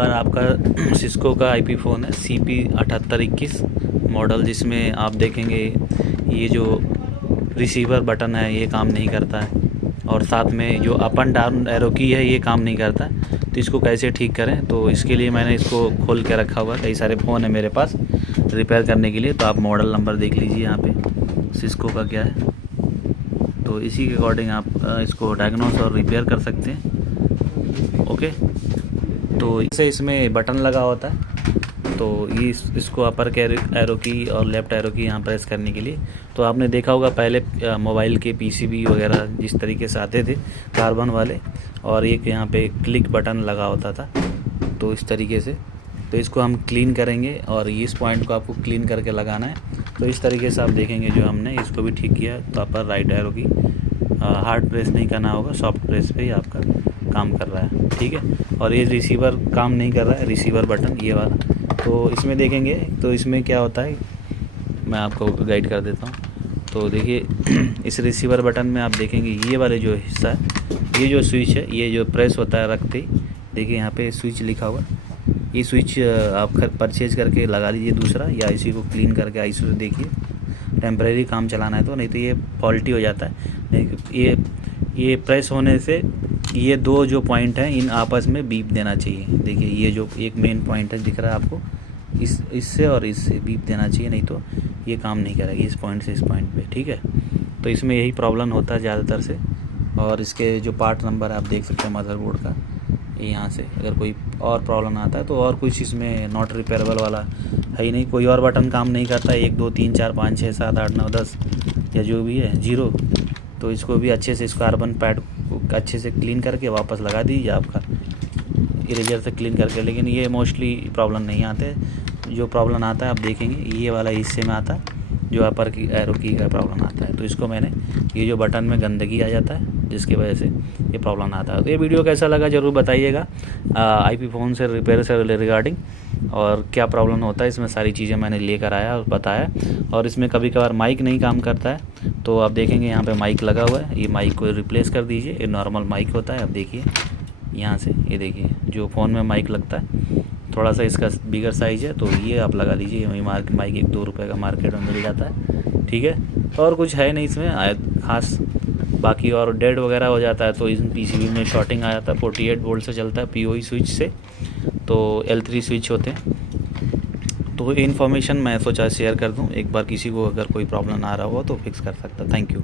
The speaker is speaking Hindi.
और आपका सिस्को का आईपी फ़ोन है CP7821 मॉडल, जिसमें आप देखेंगे ये जो रिसीवर बटन है ये काम नहीं करता है और साथ में जो अप एंड डाउन एरो की है ये काम नहीं करता है। तो इसको कैसे ठीक करें, तो इसके लिए मैंने इसको खोल के रखा हुआ है। कई सारे फ़ोन है मेरे पास रिपेयर करने के लिए, तो आप मॉडल नंबर देख लीजिए यहाँ पे सिस्को का क्या है, तो इसी के अकॉर्डिंग आप इसको डायग्नोस और रिपेयर कर सकते हैं। ओके, तो इसे इसमें बटन लगा होता है, तो ये इसको अपर एरो की और लेफ़्ट एरो की यहाँ प्रेस करने के लिए। तो आपने देखा होगा पहले मोबाइल के पीसीबी वगैरह जिस तरीके से आते थे कार्बन वाले, और एक यहाँ पे क्लिक बटन लगा होता था, तो इस तरीके से। तो इसको हम क्लीन करेंगे और इस पॉइंट को आपको क्लीन करके लगाना है। तो इस तरीके से आप देखेंगे जो हमने इसको भी ठीक किया, तो अपर राइट एरो की हार्ड प्रेस नहीं करना होगा, सॉफ्ट प्रेस पे ही आपका काम कर रहा है, ठीक है। और ये रिसीवर काम नहीं कर रहा है, रिसीवर बटन ये वाला। तो इसमें देखेंगे तो इसमें क्या होता है, मैं आपको गाइड कर देता हूँ। तो देखिए इस रिसीवर बटन में आप देखेंगे ये वाले जो हिस्सा है, ये जो स्विच है, ये जो प्रेस होता है रखते ही, देखिए यहाँ पे स्विच लिखा हुआ है। ये स्विच आप परचेज करके लगा लीजिए दूसरा, या इसी को क्लीन करके आइस से देखिए, टेम्परेरी काम चलाना है तो, नहीं तो ये फॉल्टी हो जाता है। ये प्रेस होने से ये दो जो पॉइंट हैं इन आपस में बीप देना चाहिए। देखिए ये जो एक मेन पॉइंट है दिख रहा है आपको, इससे और इससे बीप देना चाहिए, नहीं तो ये काम नहीं करेगी इस पॉइंट से इस पॉइंट पे, ठीक है। तो इसमें यही प्रॉब्लम होता है ज़्यादातर से। और इसके जो पार्ट नंबर आप देख सकते हैं मदरबोर्ड का, यहाँ से अगर कोई और प्रॉब्लम आता है तो, और कुछ इसमें नॉट रिपेयरेबल वाला है ही नहीं, कोई और बटन काम नहीं करता है, 1 2 3 4 5 6 7 8 9 10 या जो भी है 0। तो इसको भी अच्छे से इस कार्बन पैड को अच्छे से क्लीन करके वापस लगा दीजिए आपका इरेजर से क्लीन करके। लेकिन ये मोस्टली प्रॉब्लम नहीं आते, जो प्रॉब्लम आता है आप देखेंगे ये वाला हिस्से में आता है, जो अपर की एरो की का प्रॉब्लम आता है। तो इसको मैंने ये जो बटन में गंदगी आ जाता है जिसकी वजह से ये प्रॉब्लम आता है। तो ये वीडियो कैसा लगा ज़रूर बताइएगा, आईपी फ़ोन से रिपेयर से रिगार्डिंग, और क्या प्रॉब्लम होता है इसमें सारी चीज़ें मैंने लेकर आया और बताया। और इसमें कभी कभार माइक नहीं काम करता है, तो आप देखेंगे यहाँ पे माइक लगा हुआ है, ये माइक को रिप्लेस कर दीजिए। ये नॉर्मल माइक होता है, आप देखिए यहाँ से, ये देखिए जो फ़ोन में माइक लगता है, थोड़ा सा इसका बिगर साइज़ है, तो ये आप लगा लीजिए। वही माइक 1 2 रुपये का मार्केट में मिल जाता है, ठीक है। और कुछ है नहीं इसमें ख़ास, बाकी और डेड वगैरह हो जाता है तो इस पीसीबी में शॉर्टिंग आ जाता है। 48 वोल्ट से चलता है पीओई स्विच से, तो L3 स्विच होते हैं। तो इन्फॉर्मेशन मैं सोचा शेयर कर दूं, एक बार किसी को अगर कोई प्रॉब्लम आ रहा हो तो फिक्स कर सकता। Thank you.